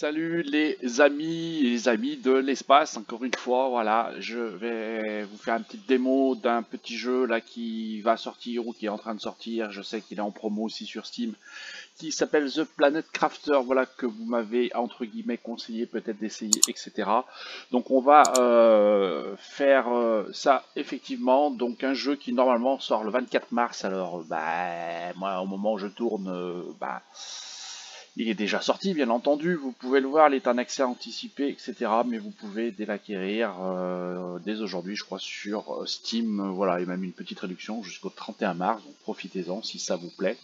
Salut les amis et les amis de l'espace, encore une fois, voilà, je vais vous faire une petite démo d'un petit jeu là qui va sortir ou qui est en train de sortir, je sais qu'il est en promo aussi sur Steam, qui s'appelle The Planet Crafter, voilà, que vous m'avez entre guillemets conseillé peut-être d'essayer, etc. Donc on va faire ça effectivement, donc un jeu qui normalement sort le 24 mars, alors bah moi au moment où je tourne, il est déjà sorti, bien entendu, vous pouvez le voir, il est en accès anticipé, etc. Mais vous pouvez dès l'acquérir dès aujourd'hui, je crois, sur Steam. Voilà, et même une petite réduction jusqu'au 31 mars, donc profitez-en si ça vous plaît.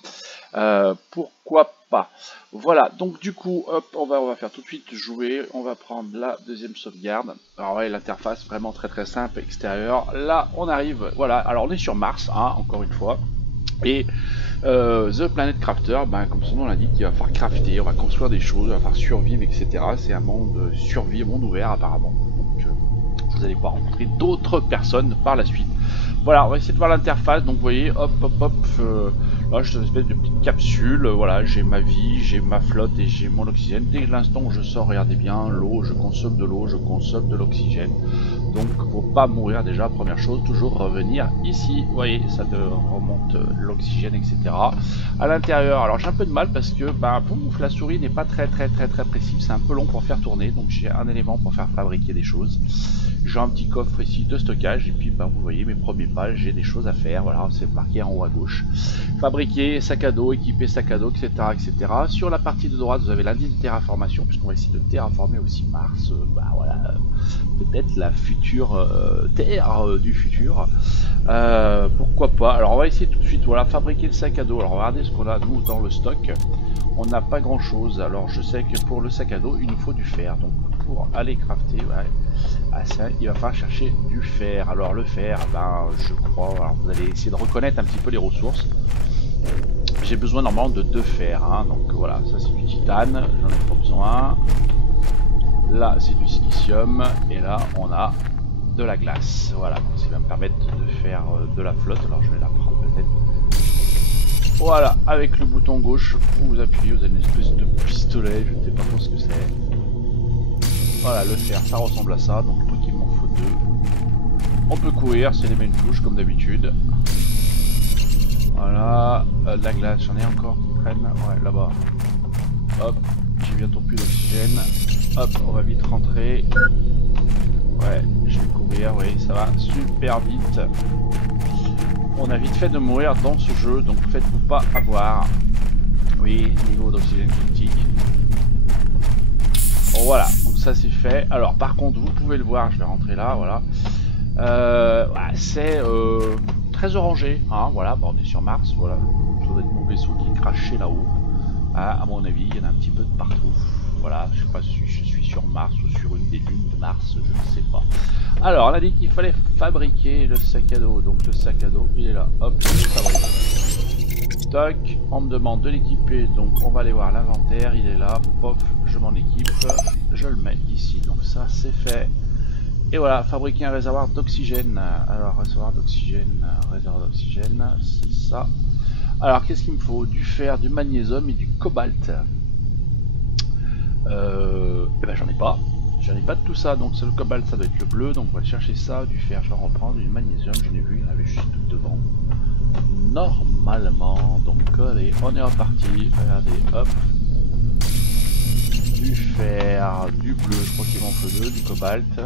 Pourquoi pas. Voilà, donc du coup, hop, on va faire tout de suite jouer. On va prendre la deuxième sauvegarde. Alors ouais, l'interface vraiment très simple, extérieur. Là, on arrive, voilà, alors on est sur Mars, hein, encore une fois. Et The Planet Crafter, ben, comme son nom l'indique, il va falloir crafter, on va construire des choses, il va falloir survivre, etc. C'est un monde survie, un monde ouvert apparemment. Donc vous allez pouvoir rencontrer d'autres personnes par la suite. Voilà, on va essayer de voir l'interface. Donc vous voyez, hop, là j'ai une espèce de petite capsule. Voilà, j'ai ma vie, j'ai ma flotte et j'ai mon oxygène. Dès l'instant où je sors, regardez bien, l'eau, je consomme de l'eau, je consomme de l'oxygène. Donc faut pas mourir déjà, première chose, toujours revenir ici. Vous voyez, ça te remonte l'oxygène, etc. À l'intérieur, alors j'ai un peu de mal parce que pouf, la souris n'est pas très précise, c'est un peu long pour faire tourner, donc j'ai un élément pour faire fabriquer des choses. J'ai un petit coffre ici de stockage et puis vous voyez mes premiers pas, j'ai des choses à faire, voilà, c'est marqué en haut à gauche. Fabriquer, sac à dos, équiper sac à dos, etc. Sur la partie de droite, vous avez l'indice de terraformation, puisqu'on va essayer de terraformer aussi Mars, voilà, peut-être la future Terre du futur. Pourquoi pas. Alors on va essayer tout de suite, voilà, fabriquer le sac à dos. Alors regardez ce qu'on a nous dans le stock. On n'a pas grand chose. Alors je sais que pour le sac à dos, il nous faut du fer. Donc pour aller crafter, ouais, ça, il va falloir chercher du fer. Alors le fer, je crois, alors, vous allez essayer de reconnaître un petit peu les ressources. J'ai besoin normalement de 2 fers, hein, donc voilà, ça c'est du titane, j'en ai pas besoin. Là c'est du silicium, et là on a de la glace. Voilà, donc ça va me permettre de faire de la flotte. Alors je vais la prendre peut-être. Voilà, avec le bouton gauche, vous appuyez, vous avez une espèce de pistolet, je ne sais pas trop ce que c'est. Voilà, le fer, ça ressemble à ça, donc donc il m'en faut 2. On peut courir, c'est les mêmes touches comme d'habitude. Voilà, de la glace, j'en ai encore qui traînent, ouais, là-bas. Hop, j'ai bientôt plus d'oxygène. Hop, on va vite rentrer. Ouais, je vais courir, oui, ça va super vite. On a vite fait de mourir dans ce jeu, donc faites-vous pas avoir. Oui, niveau d'oxygène critique. Bon, voilà, donc ça c'est fait. Alors par contre, vous pouvez le voir, je vais rentrer là, voilà. C'est très orangé, hein, voilà, on est sur Mars, voilà. Ça doit être mon vaisseau qui est craché là-haut. À mon avis, il y en a un petit peu de partout. Voilà, je sais pas si je suis sur Mars ou sur une des lunes de Mars, je ne sais pas. Alors, on a dit qu'il fallait fabriquer le sac à dos. Donc le sac à dos, il est là. Hop, je le fabrique. Toc, on me demande de l'équiper. Donc on va aller voir l'inventaire, il est là. Pof, je m'en équipe. Je le mets ici. Donc ça, c'est fait. Et voilà, fabriquer un réservoir d'oxygène. Alors, réservoir d'oxygène, c'est ça. Alors, qu'est-ce qu'il me faut? Du fer, du magnésium et du cobalt. J'en ai pas. J'en ai pas de tout ça, donc c'est le cobalt, ça doit être le bleu, donc on va aller chercher ça, du fer, je vais en reprendre, du magnésium, j'en ai vu, il y en avait juste tout devant. Normalement, donc allez, on est reparti, regardez, hop. Du fer, du bleu, je crois qu'il m'en faut 2, du cobalt.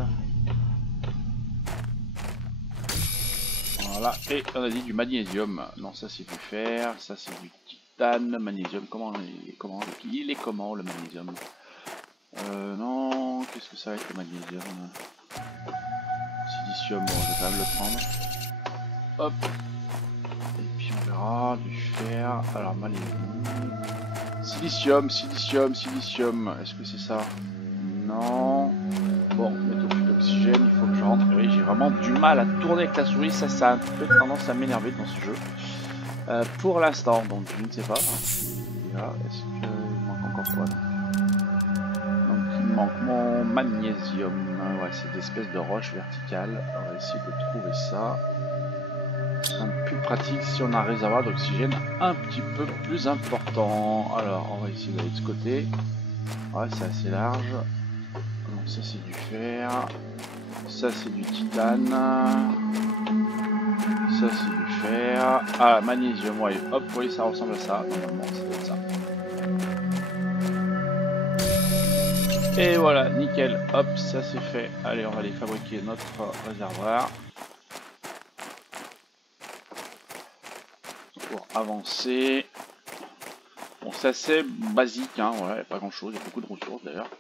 Voilà, et on a dit du magnésium, non ça c'est du fer, ça c'est du titane, magnésium, il est comment le magnésium? Non, qu'est-ce que ça va être le magnésium? Silicium, bon, je vais quand même le prendre. Hop. Et puis on verra, du fer. Alors, magnésium. Silicium. Est-ce que c'est ça? Non. Bon, mettons plus d'oxygène, il faut que je rentre. Oui, j'ai vraiment du mal à tourner avec la souris, ça a un peu tendance à m'énerver dans ce jeu. Pour l'instant, donc je ne sais pas. Là, est-ce qu'il manque encore quoi? Manque mon magnésium, ouais, c'est des espèces de roches verticales. On va essayer de trouver ça. C'est plus pratique si on a un réservoir d'oxygène un petit peu plus important. Alors on va essayer d'aller de ce côté. Ouais, c'est assez large. Donc ça c'est du fer. Ça c'est du titane. Ça c'est du fer. Ah, magnésium, ouais. Hop, oui, ça ressemble à ça. Normalement, ça doit être ça. Et voilà, nickel. Hop, ça c'est fait. Allez, on va aller fabriquer notre réservoir. Pour avancer. Bon, c'est assez basique, hein. Voilà, pas grand chose. Il y a beaucoup de ressources d'ailleurs.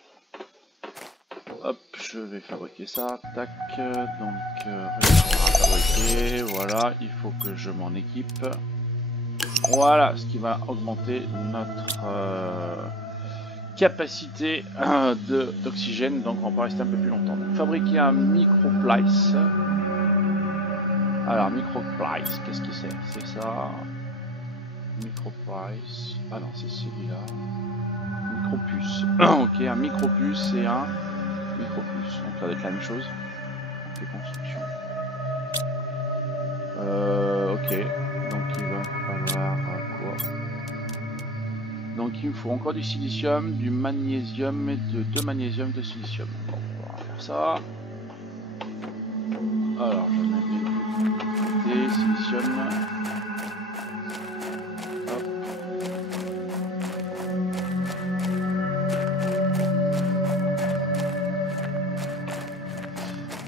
Hop, je vais fabriquer ça. Tac. Donc, réservoir à fabriquer. Voilà, il faut que je m'en équipe. Voilà, ce qui va augmenter notre capacité d'oxygène, donc on peut rester un peu plus longtemps. Donc, fabriquer un microplice. Alors, microplice, qu'est-ce que c'est? C'est ça. Microplice. Ah non, c'est celui-là. Micropuce. Ok, un micropuce et un micropuce. Donc, ça va être la même chose. Les constructions. Ok. Donc, il va falloir quoi? Donc il me faut encore du silicium, du magnésium et deux magnésium de silicium. Bon, on va faire ça. Alors j'en avais des silicium. Hop.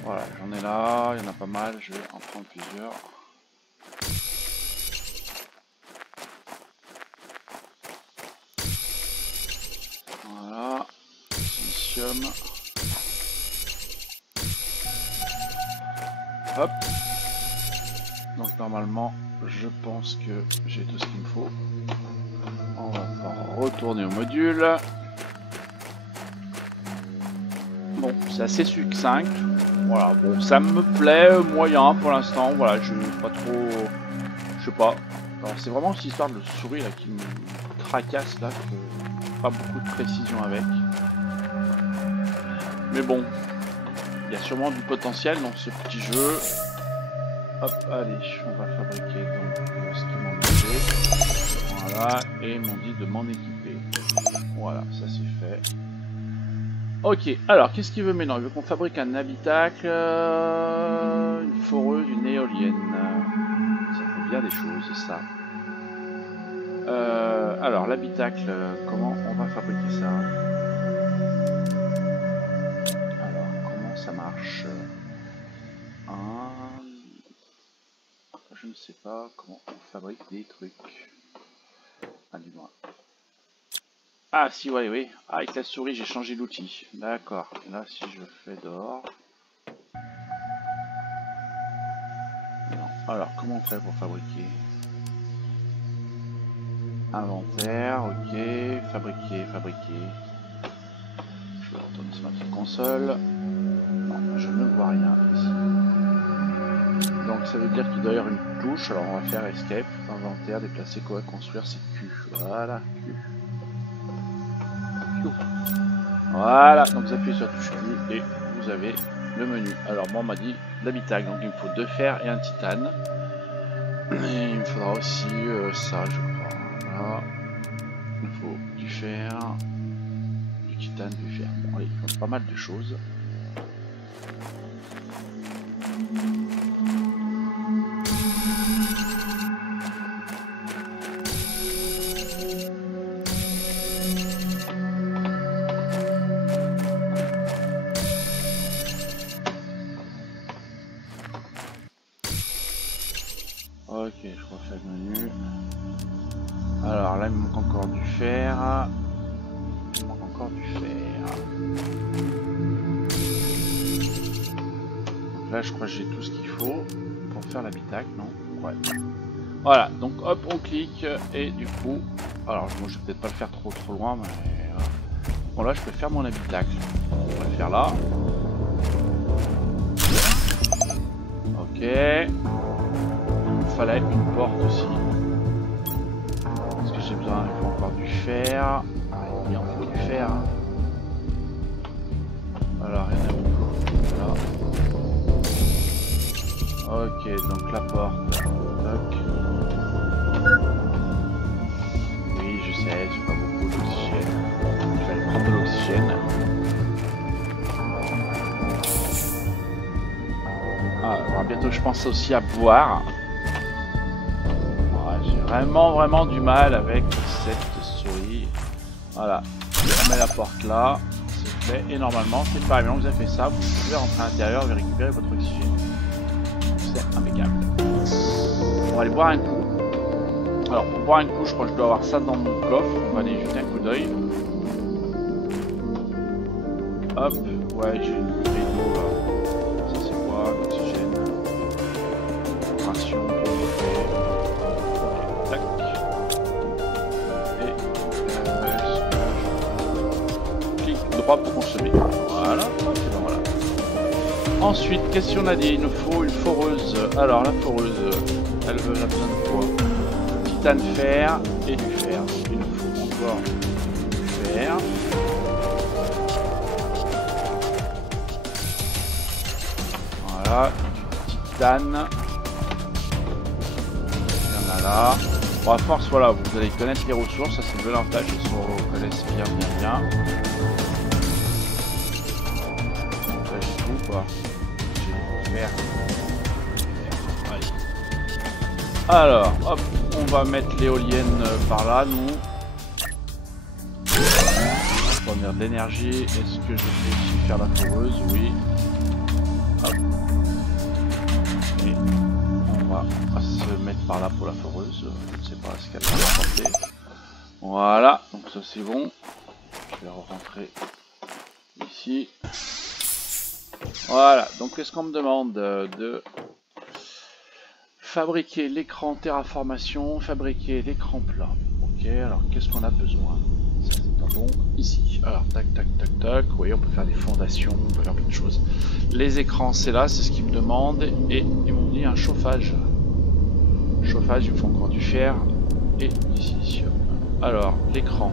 Voilà, j'en ai là, il y en a pas mal, je vais en prendre plusieurs. Voilà, silicium. Hop. Donc normalement, je pense que j'ai tout ce qu'il me faut. On va pouvoir retourner au module. Bon, c'est assez succinct. Voilà, bon, ça me plaît moyen pour l'instant. Voilà, je pas trop, je sais pas. Alors c'est vraiment cette histoire de souris là qui me tracasse là, que pas beaucoup de précision avec. Mais bon, il y a sûrement du potentiel dans ce petit jeu. Hop, allez, on va fabriquer donc ce qu'ils m'ont demandé. Voilà, et ils m'ont dit de m'en équiper. Voilà, ça c'est fait. Ok, alors qu'est-ce qu'il veut maintenant? Il veut qu'on fabrique un habitacle, une foreuse, une éolienne. Ça fait bien des choses, ça. Alors, l'habitacle, comment on va fabriquer ça? Alors, comment ça marche? Je ne sais pas comment on fabrique des trucs. Ah, dis-moi. Ah, si, ouais, oui. Ah, avec la souris, j'ai changé d'outil. D'accord. Là, si je fais dehors. Non. Alors, comment on fait pour fabriquer? Inventaire, ok. Fabriquer, fabriquer. Je vais retourner sur ma petite console. Non, je ne vois rien ici. Donc, ça veut dire qu'il doit y avoir une touche. Alors, on va faire Escape, inventaire, déplacer, quoi, construire, c'est Q. Voilà, Q. Voilà, donc vous appuyez sur la touche Q et vous avez le menu. Alors moi on m'a dit l'habitacle, donc il me faut 2 fers et un titane. Et il me faudra aussi ça je crois. Voilà. Il me faut du fer, du titane, du fer. Bon allez, il faut pas mal de choses. Ok, je refais le menu. Alors là, il me manque encore du fer. Il me manque encore du fer. Donc là, je crois que j'ai tout ce qu'il faut pour faire l'habitacle, non? Ouais. Voilà, donc hop, on clique et du coup... Alors, moi, je vais peut-être pas le faire trop loin, mais... Bon, là, je peux faire mon habitacle. On va le faire là. Ok. Il me fallait une porte aussi. Parce que j'ai besoin, il faut encore du fer. Ah, il en faut du fer. Hein. Alors, il y en a beaucoup. Là. Ok, donc la porte. Toc. Oui, je sais, j'ai pas beaucoup d'oxygène. Je vais aller prendre de l'eau. d'oxygène. Ah, alors bientôt je pense aussi à boire. Ah, j'ai vraiment du mal avec cette souris. Voilà, on met la porte là, c'est fait. Et normalement, c'est pareil, maintenant que vous avez fait ça, vous pouvez rentrer à l'intérieur et récupérer votre oxygène. C'est impeccable. On va aller boire un coup. Alors pour boire un coup, je crois que je dois avoir ça dans mon coffre. On va aller jeter un coup d'œil. Hop, ouais, j'ai une bouteille d'eau là. Ça c'est quoi? L'oxygène. Ration pour bouffer. Ok, tac. Et je clique droit pour consommer. Voilà, ok, ben voilà. Ensuite, qu'est-ce qu'on a dit? Il nous faut une foreuse. Alors la foreuse, elle a besoin de quoi? Titane, fer et du fer. Donc il nous faut encore du fer. Voilà, du titane. Il y en a là. Bon, à force, voilà, vous allez connaître les ressources, ça c'est le l'avantage, ils se connaissent bien. Là j'ai tout quoi. J'ai du fer. Alors, hop, on va mettre l'éolienne par là, nous. On va mettre de l'énergie. Est-ce que je vais aussi faire la foreuse? Oui. Hop. Et on va se mettre par là pour la foreuse. Je ne sais pas ce qu'elle va apporter. Voilà, donc ça c'est bon. Je vais rentrer ici. Voilà, donc qu'est-ce qu'on me demande de fabriquer l'écran terraformation, fabriquer l'écran plat. Ok, alors qu'est-ce qu'on a besoin? Ça c'est pas bon. Ici. Alors tac. Vous voyez, on peut faire des fondations, on peut faire plein de choses. Les écrans, c'est là, c'est ce qu'ils me demandent. Et ils m'ont dit un chauffage. Chauffage, il me faut encore du fer et du silicium. Alors, l'écran.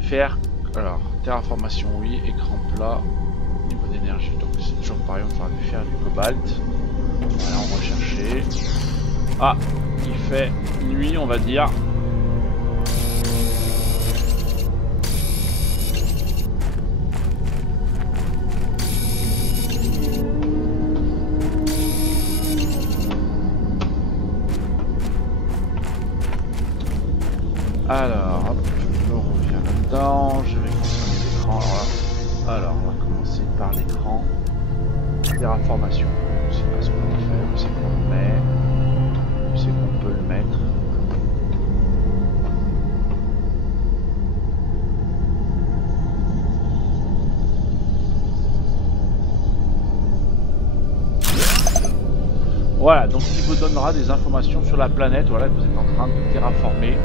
Fer. Alors, terraformation, oui. Écran plat. Niveau d'énergie, donc c'est toujours pareil, on va faire du fer et du cobalt. Voilà, on va chercher. Ah, il fait nuit, on va dire. Alors, hop, je reviens là-dedans. Je vais consommer l'écran. Alors, on va commencer par l'écran. Terraformation. Je sais pas ce qu'on va faire, je sais qu'on le met, je sais qu'on peut le mettre. Voilà, donc il vous donnera des informations sur la planète, voilà, que vous êtes en train de terraformer.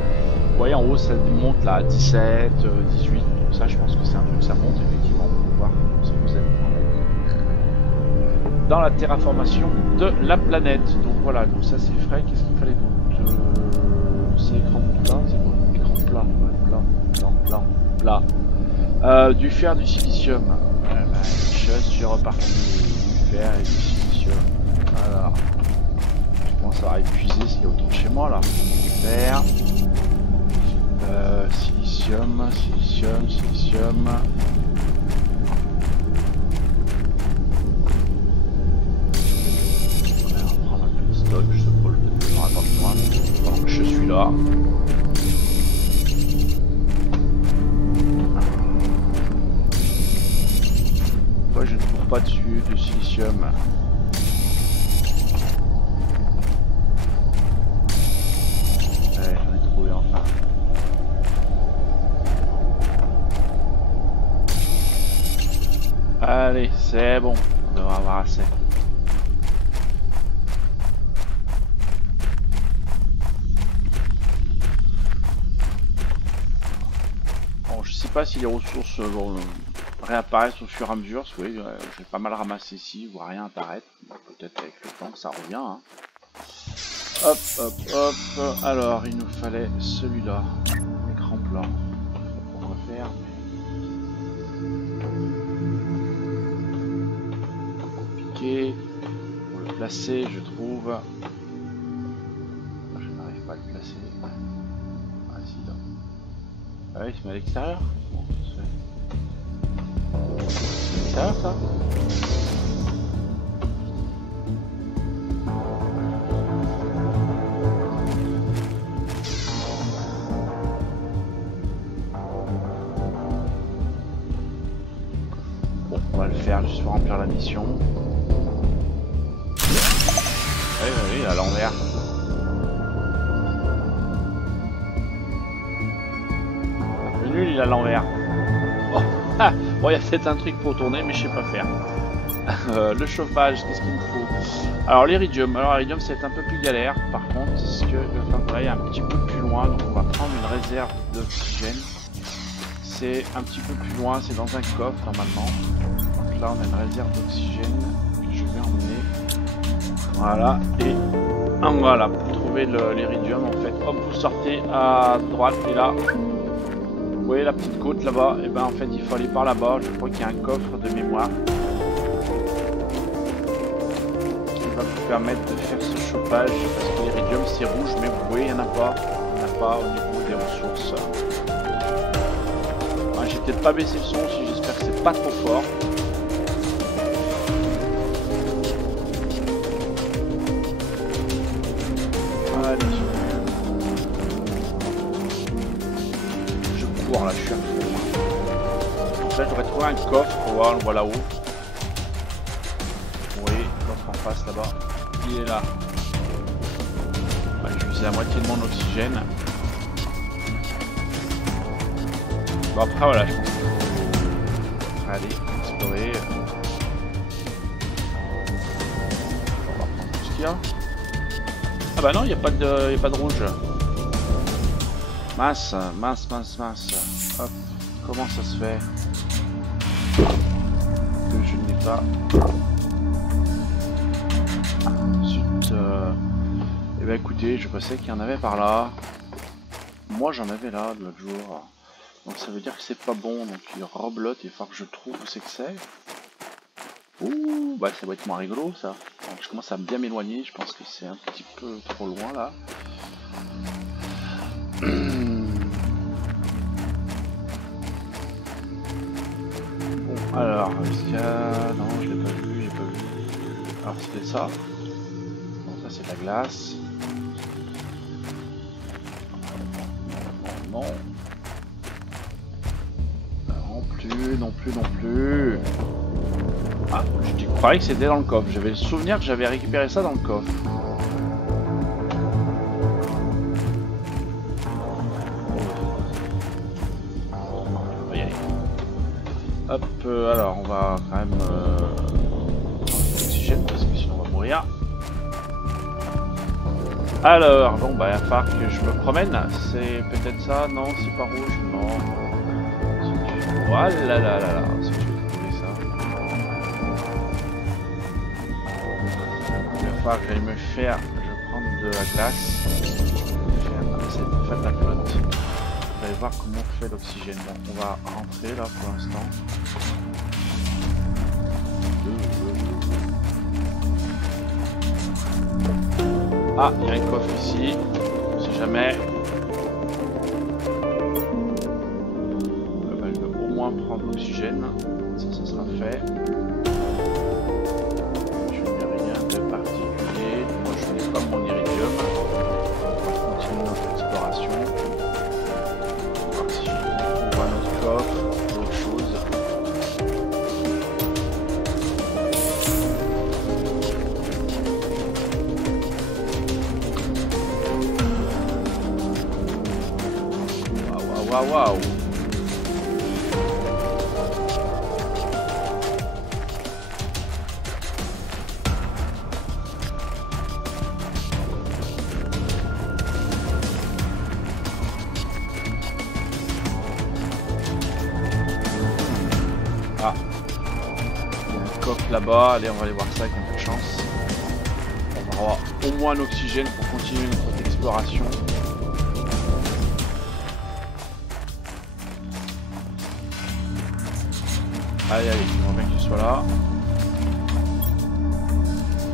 Vous voyez en haut, ça monte là à 17, 18, donc ça je pense que c'est un peu que ça monte effectivement pour voir si vous êtes dans la terraformation de la planète. Donc voilà, donc ça c'est frais. Qu'est-ce qu'il fallait d'autre? C'est écran plat, c'est quoi? Écran plat, ouais, plat. Du fer, du silicium. Je suis reparti. Du fer et du silicium. Alors, je commence à épuiser ce qu'il y a autour de chez moi là. Fer, silicium. Je suppose que je n'en ai pas besoin. Donc je suis là. Pourquoi je ne trouve pas dessus de silicium? Ouais, j'en ai trouvé enfin. Allez, c'est bon. On devrait avoir assez. Je sais pas si les ressources réapparaissent au fur et à mesure. Vous voyez, j'ai pas mal ramassé ici, je vois rien apparaître. Peut-être avec le temps que ça revient. Hein. Hop. Alors, il nous fallait celui-là. Écran plat. On va faire. Compliqué. Pour le placer, je trouve. Je n'arrive pas à le placer. Ah si, là. Ah oui, il se met à l'extérieur. Bon, C'est ça, ça. Bon, on va le faire juste pour remplir la mission. Oui, à l'envers. Le nul, il est à l'envers. Oh, ah, bon, il y a peut-être un truc pour tourner, mais je sais pas faire. Le chauffage, qu'est-ce qu'il me faut? Alors, l'iridium. Alors, l'iridium, c'est un peu plus galère. Par contre, parce que il va falloir aller un petit peu plus loin. Donc, on va prendre une réserve d'oxygène. C'est un petit peu plus loin, c'est dans un coffre normalement. Donc là, on a une réserve d'oxygène que je vais emmener. Voilà, et voilà, pour trouver l'iridium, en fait, hop, vous sortez à droite, et là, vous voyez la petite côte là-bas, et ben en fait, il faut aller par là-bas. Je crois qu'il y a un coffre de mémoire qui va vous permettre de faire ce chauffage, parce que l'iridium c'est rouge, mais vous voyez, il n'y en a pas. Il n'y en a pas au niveau des ressources. Ouais, j'ai peut-être pas baissé le son, si j'espère que c'est pas trop fort. Allez, je cours là, je suis à fond. Donc là, j'aurais trouvé un coffre, voilà, on le voit là-haut. Oui, le coffre en face là-bas, il est là. Ouais, je visais la moitié de mon oxygène. Bon, après, voilà, je pense qu'il faut aller explorer. On va prendre tout ce qu'il y a. Ah bah non, il n'y a pas de rouge. Mince. Hop, comment ça se fait que je n'ai pas... Zut. Eh ben écoutez, je pensais qu'il y en avait par là. Moi j'en avais là l'autre jour. Donc ça veut dire que c'est pas bon, donc il reblotte, il va falloir que je trouve où c'est que c'est. Ouh, bah ça va être moins rigolo ça. Donc, je commence à bien m'éloigner, je pense que c'est un petit peu trop loin là. Bon, alors, est-ce qu'il y a... Non, je l'ai pas vu, j'ai pas vu. Alors c'était ça. Bon, ça c'est de la glace. Non. Non plus. Ah, je croyais que c'était dans le coffre. J'avais le souvenir que j'avais récupéré ça dans le coffre. On va y aller. Hop, alors on va quand même prendre l'oxygène parce que sinon on va mourir. Alors, bon bah il va falloir que je me promène. C'est peut-être ça? Non, c'est pas rouge. Non. Voilà, là. Si tu veux trouver ça. Il va falloir que j'aille me faire. Je vais prendre de la glace. Faire de la flotte. Vous allez voir comment on fait l'oxygène. Bon, on va rentrer là pour l'instant. Ah, il y a un coffre ici. Si jamais. Prendre l'oxygène, ça sera fait. Je n'ai rien de particulier, moi je n'ai pas mon iridium. On va continuer notre exploration. Voir si on voit notre coffre, autre chose. Waouh. Ah, il y a un coffre là-bas, allez on va aller voir ça avec un peu de chance. On va avoir au moins l'oxygène pour continuer notre exploration. Allez, j'aimerais bien qu'il soit là.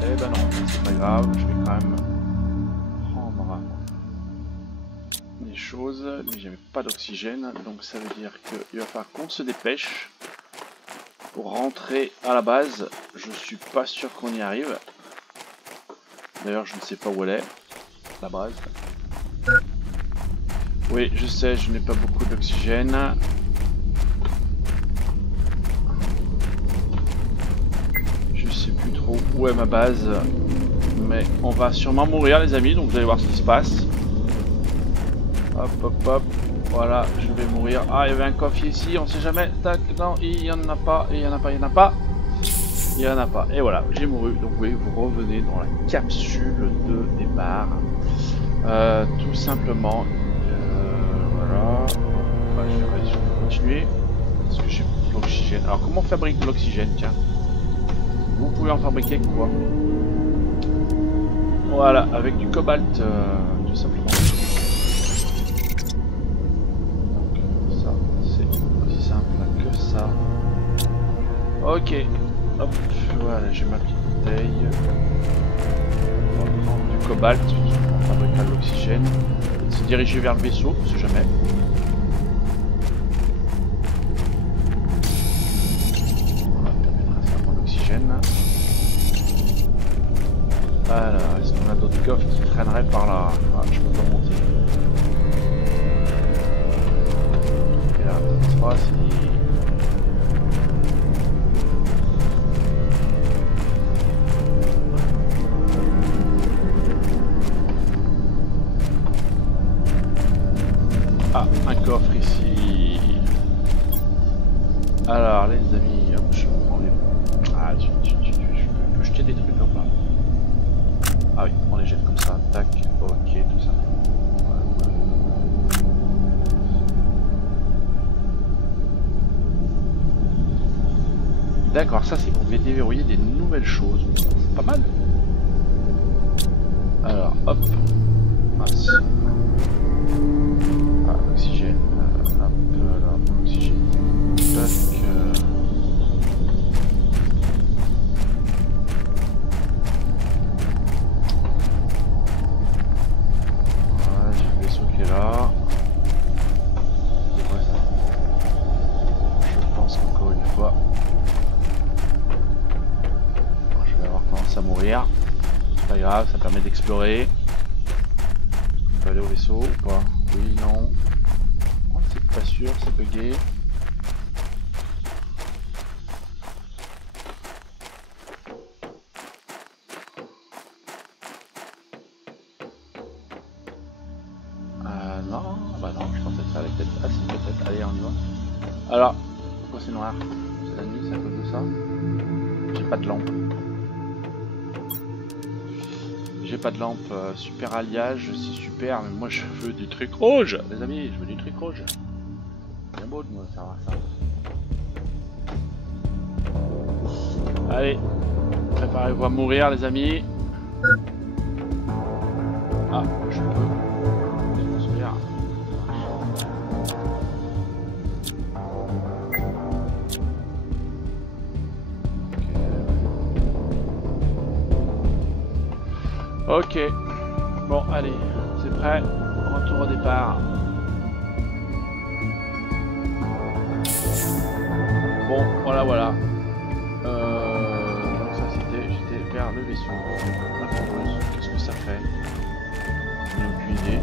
Eh ben non, c'est pas grave, je vais quand même prendre des choses, mais j'avais pas d'oxygène, donc ça veut dire qu'il va falloir qu'on se dépêche. pour rentrer à la base. Je suis pas sûr qu'on y arrive. D'ailleurs, je ne sais pas où elle est, la base. Oui, je sais, je n'ai pas beaucoup d'oxygène. Je sais plus trop où est ma base. Mais on va sûrement mourir, les amis, donc vous allez voir ce qui se passe. Hop, hop, hop. Voilà, je vais mourir. Ah, il y avait un coffre ici, on sait jamais. Tac, non, il y en a pas, il y en a pas, il y en a pas. Il y en a pas. Et voilà, j'ai mouru. Donc oui, vous revenez dans la capsule de départ. Tout simplement. Voilà. Enfin, je vais continuer. Parce que j'ai de l'oxygène. Alors, comment on fabrique de l'oxygène, tiens? Vous pouvez en fabriquer quoi? Voilà, avec du cobalt, tout simplement. Ça. Ok, hop, voilà, j'ai ma petite bouteille. On va prendre du cobalt, on fabriquera de l'oxygène. Se diriger vers le vaisseau, on sait jamais. On va permettre à faire de l'oxygène. Alors, est-ce qu'on a d'autres coffres qui traîneraient par là? Ah, je peux pas monter. Et là, ça sera si. Ah, un coffre ici. Alors, les amis, hop, je prends les... Ah, je peux jeter des trucs ou pas? Ah oui, on les jette comme ça, tac, ok, tout ça. D'accord, ça c'est pour déverrouiller des nouvelles choses. C'est pas mal. Alors, hop. Mince. Ah, l'oxygène. Hop, là, l'oxygène. Tac. Voilà, j'ai le vaisseau qui est là. C'est quoi ça? Je pense qu'encore une fois, je vais avoir tendance à mourir. C'est pas grave, ça permet d'explorer. On peut aller au vaisseau ou pas? Oui, non. Oh, c'est pas sûr, c'est bugué. Non, bah non, je pensais que ça allait peut-être. Ah si, peut-être. Allez, on y va. Alors, pourquoi c'est noir? C'est la nuit, c'est à cause de ça? J'ai pas de lampe. J'ai pas de lampe. Super alliage, c'est super, mais moi je veux du truc rouge, les amis, je veux du truc rouge. Bien beau de moi, ça va ça. Allez, préparez-vous à mourir, les amis. Ah, je peux. Ok, bon allez, c'est prêt, retour au départ. Bon, voilà. Donc ça j'étais vers le vaisseau. La foreuse, qu'est-ce que ça fait? Je n'ai aucune idée.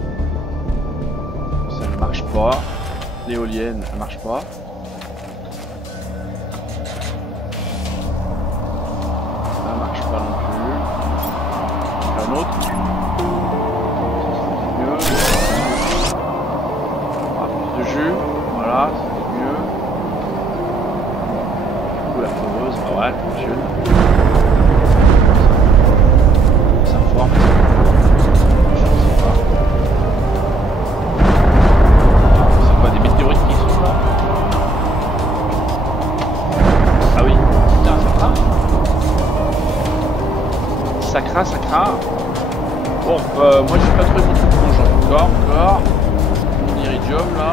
Ça ne marche pas. L'éolienne ne marche pas. Ça ne marche pas non plus. Un autre. C'est mieux. Ah, plus de jus. Voilà, c'est mieux. Du coup, la foreuse, ah ouais, elle fonctionne. Ça forme. Je ne sais pas. C'est quoi, des météorites qui sont là? Ah oui, putain, ça craint. Ça craint. Bon, moi j'ai pas trouvé beaucoup de plongeons. Encore. Mon iridium là.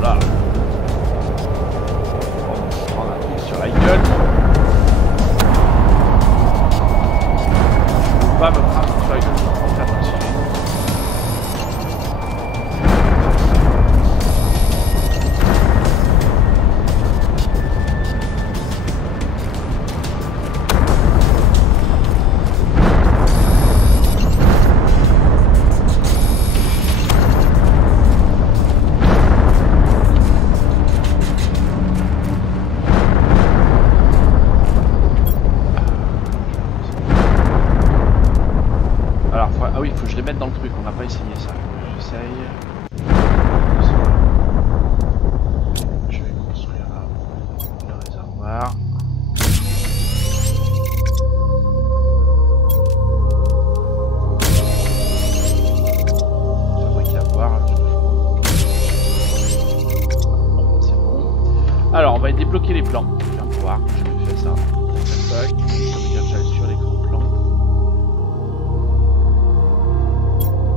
Là. oui, il faut que je les mette dans le truc, on n'a pas essayé ça. J'essaye. Je vais construire le réservoir. Fabriquer à boire. Bon, c'est bon. Alors, on va débloquer les plans. Je viens de voir, je vais faire ça. Tac, tac. Sauvegarde sur l'écran plan.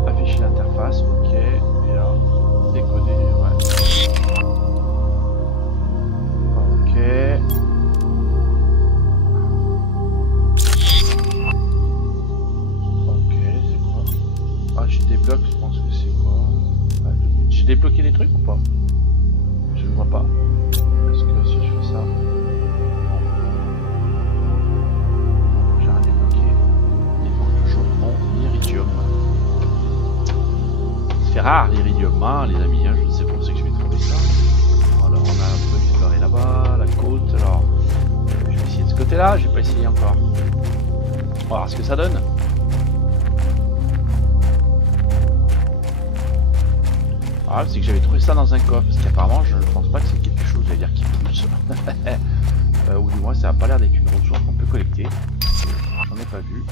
Afficher l'interface, ok. Et là, décoder, ouais. Ok. Ok, c'est quoi? Ah, je débloque, je pense que c'est quoi? Ah, j'ai débloqué les trucs ou pas? Je ne vois pas. Est-ce que si je fais ça... J'ai rien débloqué. Il manque toujours mon iridium. C'est rare l'iridium, hein, les amis, hein, je ne sais pas où c'est que je vais trouver ça. Alors on a un peu exploré là-bas, la côte, alors je vais essayer de ce côté-là, j'ai pas essayé encore. On va voir ce que ça donne. Ah, c'est que j'avais trouvé ça dans un coffre, parce qu'apparemment je ne pense pas que c'est quelque chose, j'allais dire, qui pousse. Ou du moins ça n'a pas l'air d'être une ressource qu'on peut collecter. J'en ai pas vu.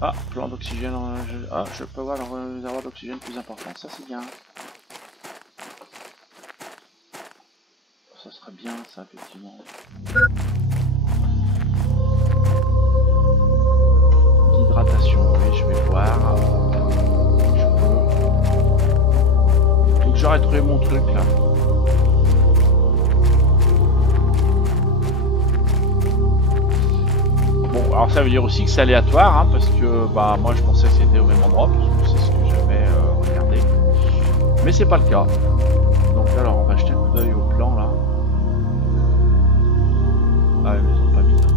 Ah, plan d'oxygène. Ah, je peux avoir un réservoir d'oxygène plus important. Ça, c'est bien. Ça serait bien, ça, effectivement. L'hydratation, oui, je vais voir. Je peux. Donc, j'aurais trouvé mon truc, là. Alors ça veut dire aussi que c'est aléatoire, hein, parce que bah moi je pensais que c'était au même endroit, parce que c'est ce que j'avais regardé. Mais c'est pas le cas. Donc alors on va jeter un coup d'œil au plan là. Ah mais ils ont pas mis là.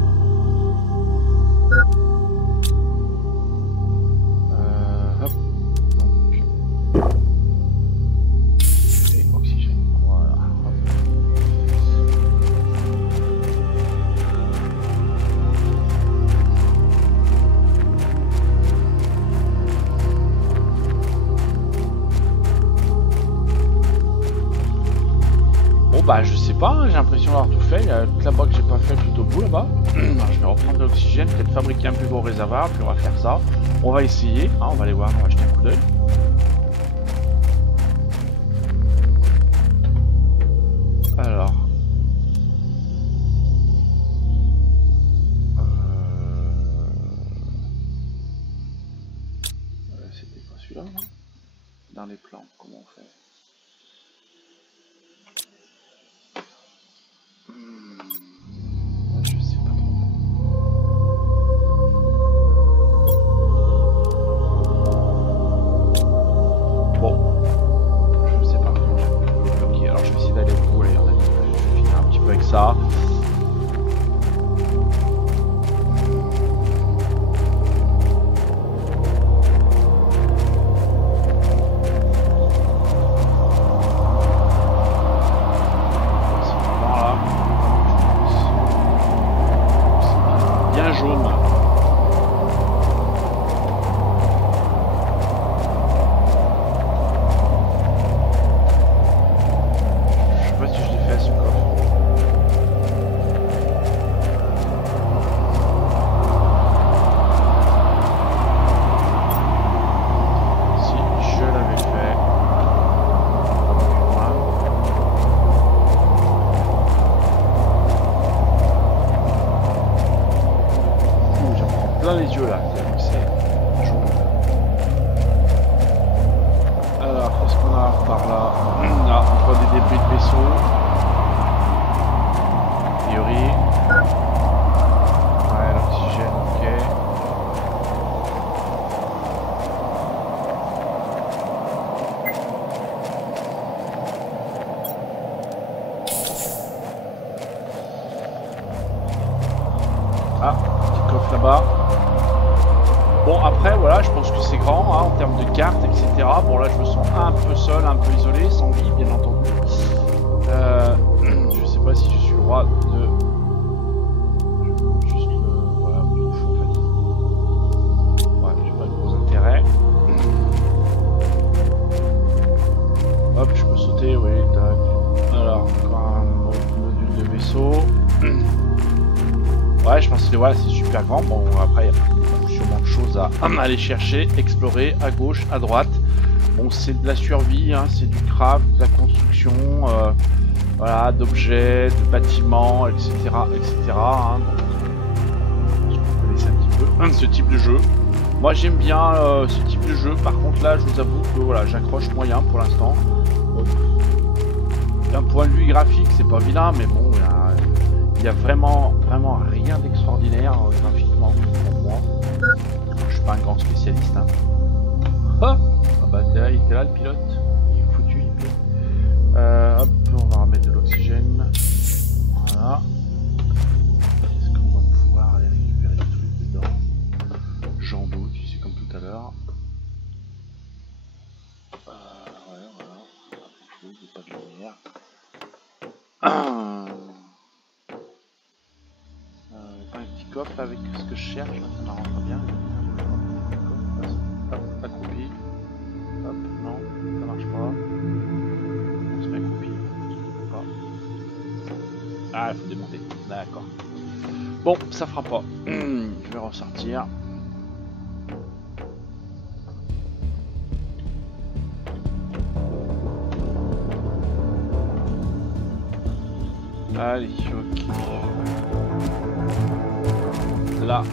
Hop. Donc. Et oxygène. Voilà. Hop. Bah je sais pas, hein, j'ai l'impression d'avoir tout fait, il y a toute là-bas que j'ai pas fait tout au bout là-bas. Je vais reprendre de l'oxygène, peut-être fabriquer un plus gros réservoir, puis on va faire ça. On va essayer, hein, on va aller voir, on va jeter un coup d'œil. Alors. C'était pas celui-là, hein. Dans les plans, comment on fait? Je sais pas trop. Bon, je sais pas. Ok, alors je vais essayer d'aller au bout. Allez, on a dit que je vais finir un petit peu avec ça. Les yeux là, c'est jaune. Alors, qu'est-ce qu'on a par là? Là, on voit des débris de vaisseau. A priori. Ouais, l'oxygène, ok. Ah, petit coffre là-bas. Bon après voilà, je pense que c'est grand hein, en termes de cartes, etc. Bon là je me sens un peu seul, un peu isolé, sans vie bien entendu. Je sais pas si je suis le roi de... Juste voilà, tout en fait. Ouais, j'ai pas de gros intérêt. c'est voilà, c'est super grand. Bon, après, il y a sûrement de choses à aller chercher, explorer à gauche, à droite. Bon, c'est de la survie, hein, c'est du craft, de la construction, voilà, d'objets, de bâtiments, etc. etc. Hein, donc, vous connaissez un petit peu ce type de jeu. Moi, j'aime bien ce type de jeu. Par contre, là, je vous avoue que voilà, j'accroche moyen pour l'instant. D'un point de vue graphique, c'est pas vilain, mais bon, il y a vraiment rien d'extraordinaire graphiquement pour moi. Je suis pas un grand spécialiste. Hein. Ah bah il était là le pilote. Il est foutu le pilote. Hop, on va remettre de l'oxygène. Voilà. Est-ce qu'on va pouvoir aller récupérer des trucs dedans? J'en doute, c'est comme tout à l'heure. Ouais, voilà. Il n'y a pas de lumière. Pas un petit coffre avec ce que je cherche, ça m'arrangera bien. Hop, accroupi. Hop, non, ça marche pas. On se met accroupi. Pas. Ah, il faut démonter. D'accord. Bon, ça fera pas. Je vais ressortir. Allez, ok. Là,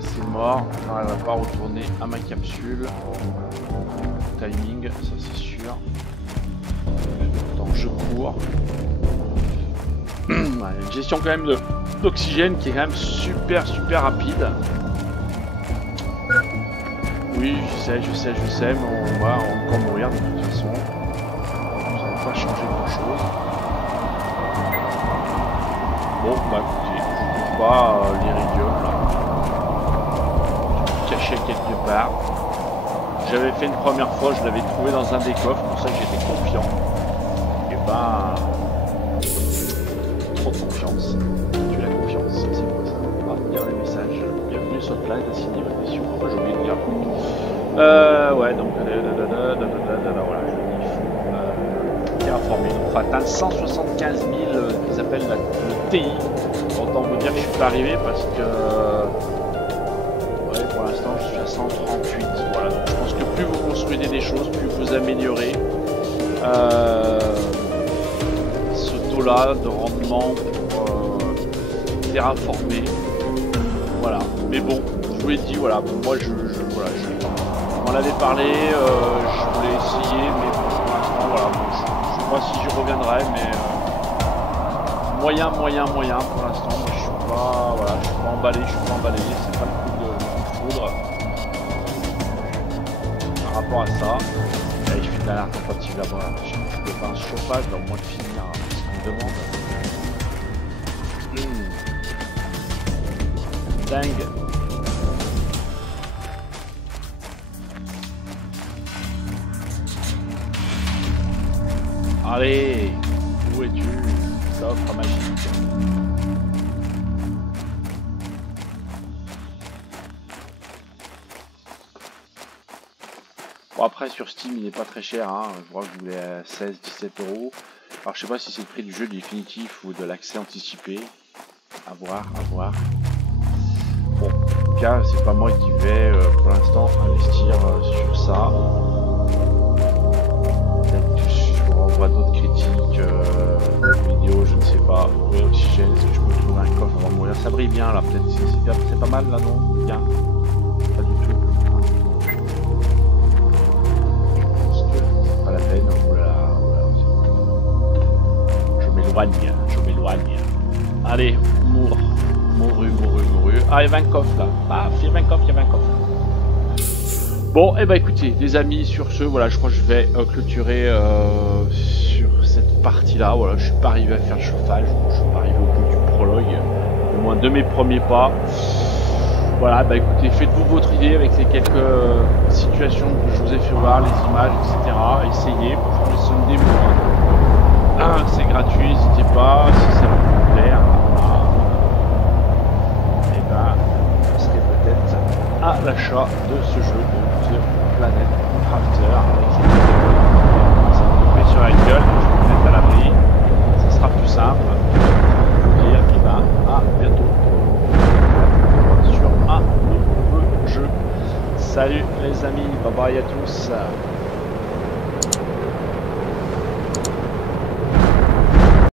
c'est mort. Je n'arriverai pas à retourner à ma capsule. Timing, ça c'est sûr. Donc je cours. Une gestion quand même d'oxygène qui est quand même super rapide. Oui, je sais, mais on va encore mourir de toute façon. Ça va pas changer grand chose. Bon, bah écoutez, je trouve pas l'iridium là. Caché quelque part. J'avais fait une première fois, je l'avais trouvé dans un des coffres, pour ça que j'étais confiant. Et ben. Trop de confiance. Tu as la confiance, c'est quoi ça? Ah, lire les messages. Bienvenue sur le planète, assigné votre mission. Pourquoi j'ai oublié de dire? Ouais, donc. Voilà, je dis fou. Terraformé. On va atteindre 175 000, qu'ils appellent le TI. Autant vous dire que je suis pas arrivé parce que. Ouais, pour l'instant, je suis à 138. Voilà, donc je pense que plus vous construisez des choses, plus vous améliorez ce taux-là de rendement pour terraformer. Voilà. Mais bon, je vous l'ai dit, voilà. Bon, moi, voilà, on en avait parlé, je voulais essayer, mais pour l'instant, voilà. Bon, je sais pas si j'y reviendrai, mais moyen pour l'instant. Moi, je suis pas, voilà, je suis pas emballé, c'est pas le coup de foudre par rapport à ça. Allez, je fais une dernière tentative là-bas. Je peux pas un chauffage, mais au moins de finir ce qu'on me demande. Dingue. Allez, où es-tu? L'offre magique. Bon, après sur Steam il n'est pas très cher, hein. Je crois que je voulais 16-17 €. Alors je sais pas si c'est le prix du jeu définitif ou de l'accès anticipé. À voir. Bon, en tout cas c'est pas moi qui vais pour l'instant investir sur ça. Je vous renvoie d'autres critiques, d'autres vidéos, je ne sais pas. Oui, oxygène, est-ce que je peux trouver un coffre avant de mourir? Ça brille bien là, peut-être c'est pas mal là, non? Bien. Pas du tout. La peine, voilà. Je m'éloigne. Allez, mouru. Ah, il y avait un coffre là. Ah, il y avait un coffre. Bon, et bah écoutez, les amis, sur ce, voilà, je crois que je vais clôturer sur cette partie-là. Voilà, je suis pas arrivé à faire le chauffage, je suis pas arrivé au bout du prologue, au moins de mes premiers pas. Voilà, bah écoutez, faites-vous votre idée avec les quelques situations que je vous ai fait voir, les images, etc. Essayez, c'est une démo. C'est gratuit, n'hésitez pas, si ça vous plaît. Et ben, ça serait peut-être à l'achat de ce jeu de Planet Crafter avec ça me fait sur la gueule, je vais vous mettre à l'abri, ça sera plus simple. Et ben, à bientôt. Salut les amis, bye bye à tous.